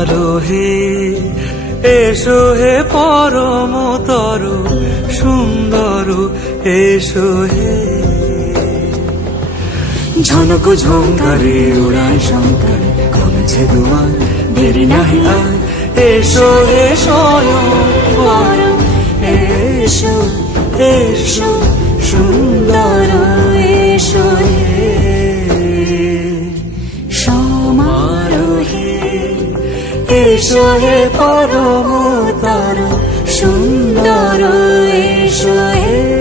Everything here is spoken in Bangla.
সমারোহে এসো হে পরমতর সুন্দর এসো হে। ঝনক ঝঙ্কারে উড়ায় শঙ্কর কমেছে দুয়ার দেরি নাহি আর এসো হে স্বয়ং বর এসো এসো সুন্দর এসো হে। সমারোহে এসো হে পরমতর সুন্দর এসো হে।